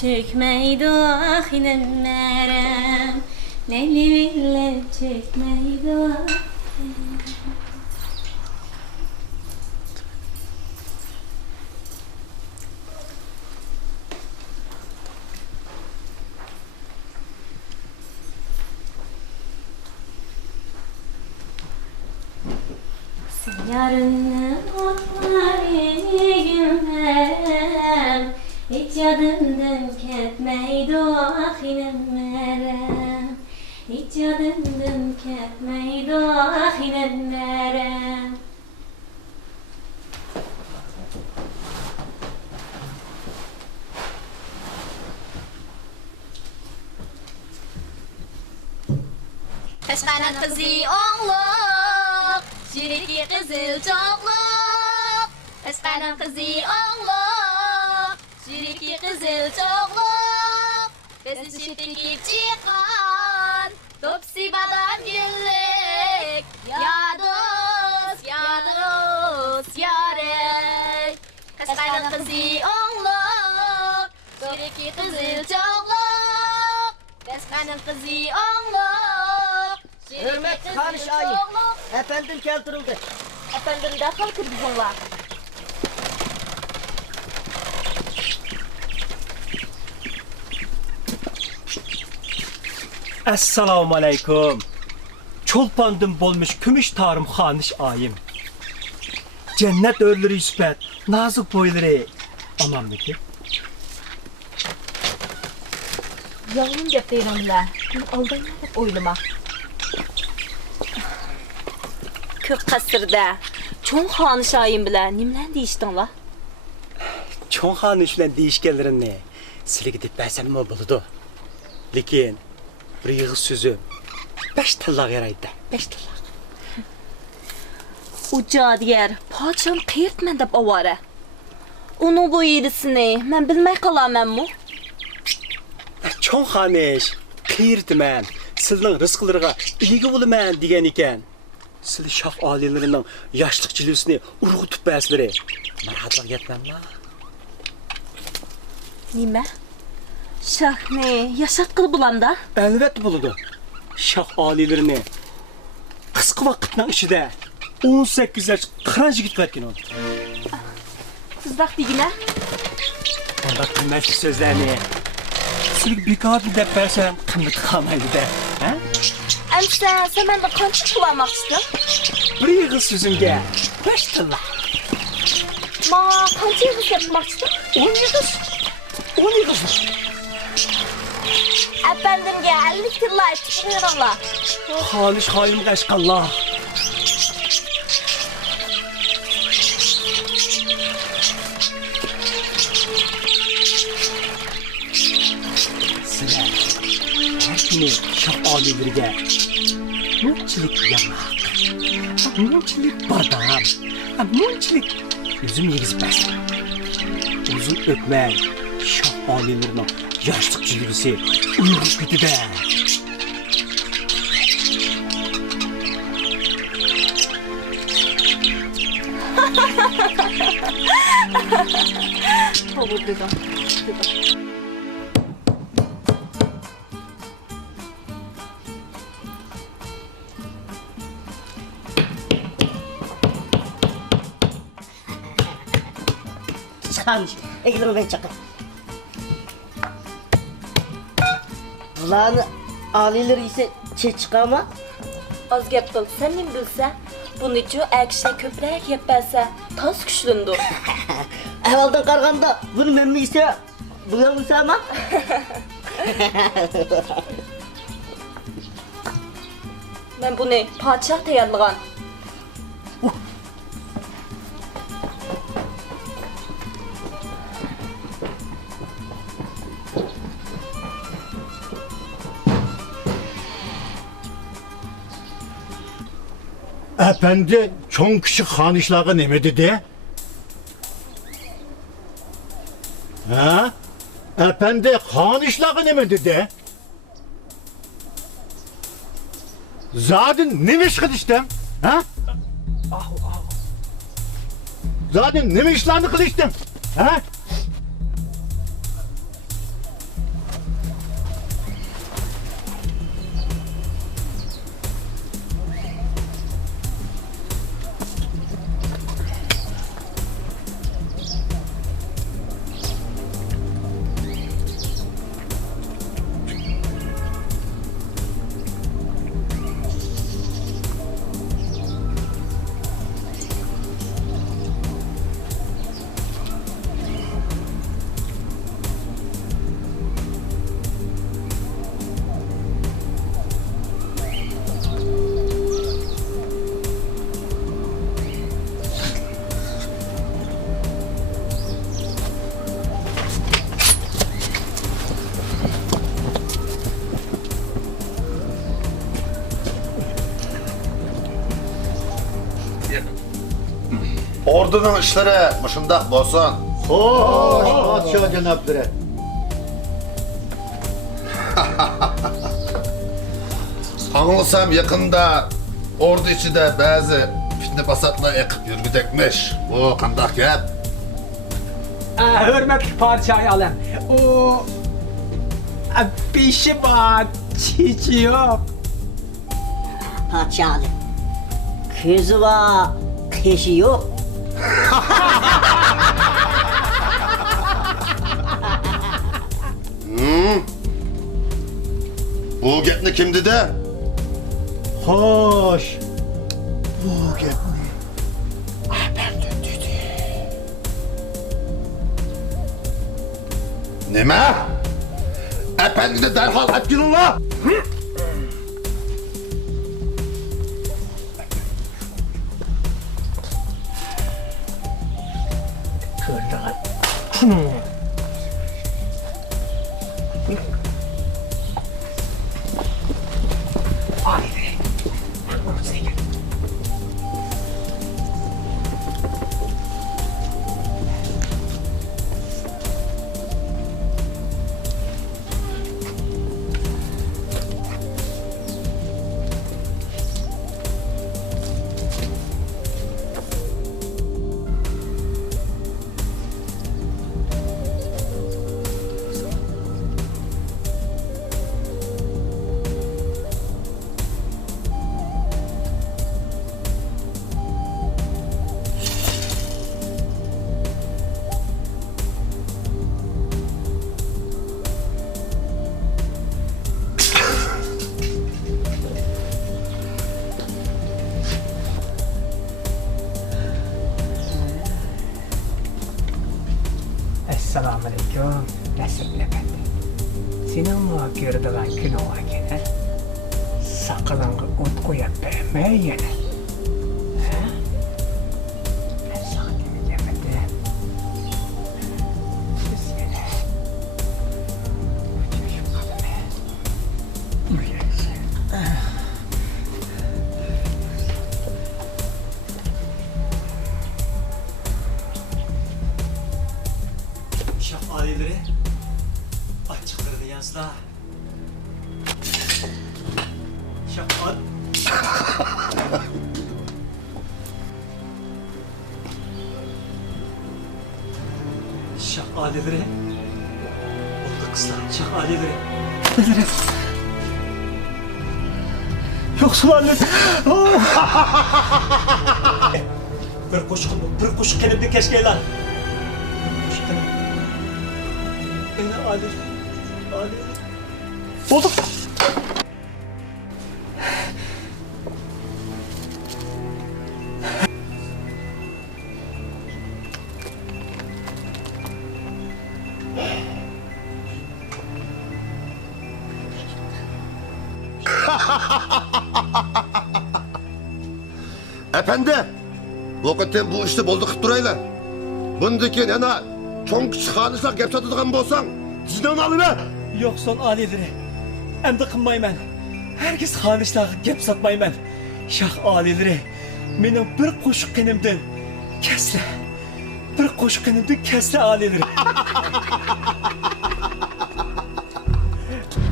çökmeydi ahinem merem. Leyli çökmeydi ahinem. Yarının otlarını günlerem, hiç yadımdan ketmeydi o ahinem merem. Hiç yadımdan ketmeydi o ahinem merem. Kaşkanan kızı oğlum, şiriki kızıl çoğluk. Kaşkanan kızı oğlum, şiriki kızıl çoğluk. Besi şirkip çıkan, topsi badam güllük. Ya dost, ya dost, ya rey. Kaşkanan kızı oğlum, şiriki kızıl çoğluk. Kaşkanan kızı oğlum. Hürmet Tanış Ağayı, efendim keltirildi. Efendim defol kırgızın var. Assalamu alaikum. Çolpandım bolmuş kümüş tarım Tanış Ağayım. Cennet örleri yüspet, nazik boyları. Aman mı ki? Yalın gep deyirəm bilə. Aldan yapıp oylama. Kök qasırda, çoğun xanı şayın bilə, nimlən deyişdin la? Çoğun Tanış bilen değişkenlerini sile gidip bersem mi buludu? Lakin bir yığız sözü 5 tallak yaraydı, 5 tallak. Uca diyer, paçam qıyırtmən dəb avara. Onun bu yerisini mən bilmək qalamən mu? Çoğun Tanış, kıyırdı men, sizin rızkılarına ilgi bulumen diyen iken. Siz şah ailelerinin yaşlık cilvesini urgutup bəsleri. Marahatlık yetmem la. Nime? Şah ne? Yaşat qıl bulamda? Elbette buludu. Şah ailelerini kıskı vakitinin içinde 18 yaş kırancı gitverken oldu. Kızlaq digine? Onda kıymetli sözlerini silik bir kadın de versen kımlık kalmaydı de. He? Əmsə, sən məndə qançıq bulamaq istəyir? Bir yığız sözünge 5 tırla. Ma, qançı yığız yapmaq istəyir? 10 yığız. 10 yığız. Əfəndimgə 50 tırla çıkmıyor Allah. Tanış halim kaşkallah. Size her günü şah ailelerine munçilik yamak, munçilik badam, munçilik üzüm yeriz bes. Uzun öpmen şah ailelerine yaşlık cilvesi uyur gitti be. Olur dedim. Çıkarmış, eğilin ben çakır. Bulanı aileleri ise çıkama. Az gep qıl, sən nim bilsə, bunu üçün əkişə köprək yep bəlsə, tas güçlündür. Evvelden karganda bunu memmi ise bulan ise ama. Mən bunu padişah təyərliğən. Efendi çok küçük hanışlığa ne dedi? Ha? Efendi hanışlığa ne dedi? Zaten ne iş kılıçtım? Ha? Zaten ne işlerini kılıçtım? Ha? ordunun işleri mışındak bolsun. Hoş padişah cenapları. Anılsam yakında ordu içinde bazı fitne basatla ekip yürgüdekmiş. Bu kandak gel. Hürmetli padişah alem. O beşi var, çiçi yok. Padişahım. Kızı var, kışı yok. Bu getni kimdi de? Hoş. Bu getni. Nime? Efendine derhal etkin la. Esselamu Aleyküm, Resul Efendi. Senin o gördüğün gün ola gene, sakılınğı ot koyup beğenmeye yine. Ben sana demedi. Siz yine. Şu kadını. Şah aileleri açıklarını yazdı. Şah al. Şah aileleri. Oldu kızlar. Şah aileleri. Yoksul anne. Bir koşuk kendimde keşke lan. Beni alir. Olduk. Efendi, vakitten bu işte bolduk durayla. Bundaki yana çok çıkanışlar gep satıdığın bolsan, sizden alıver. Yoksul aileleri. Emdi kınmayman. Herkes hanışlarga gep satmayman. Şah aileleri. Mening bir qo'shiq qinimdan kesla. Bir qo'shiq qinimdan kesla aileleri.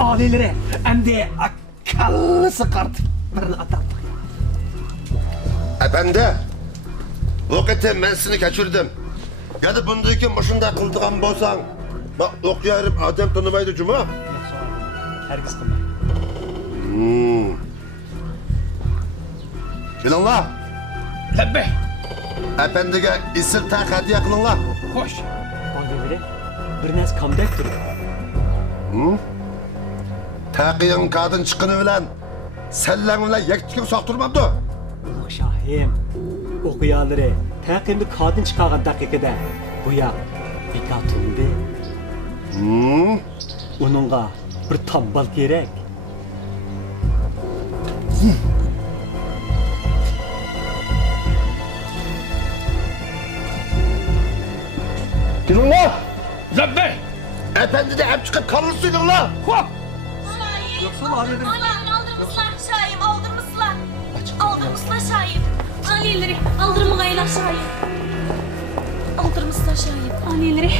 Aileleri. Emdi akıllısı kart. Birini atardık. Efendi, vakitten ben seni geçirdim. Yani bundaki başında kıldığın bolsan, bak okuyarım adam tanımaydı cuma. Herkes kınmay. Bilin Tabii, efendige isil tak hediye kılın la. hoş. Aileleri. Bir naz kamdak duruyor. Taqiyin kadın çıkını bilen, sellen bilen yektikin soktırmamdı. O şahim. Okuyaları. Taqimde kadın çıkargan dakikada. Bu ya bekatundu. Onunla bir tambal gerek. Bilin la. Tabii. Efendi de hep çıkıp kalırsın la. Yoksul aileleri. Aldırmışlar Şahim, aldırmışlar. Aldırmışlar Şahim. Aliyeleri aldırmayla Şahim. oturmuşlar şahim. Anneleri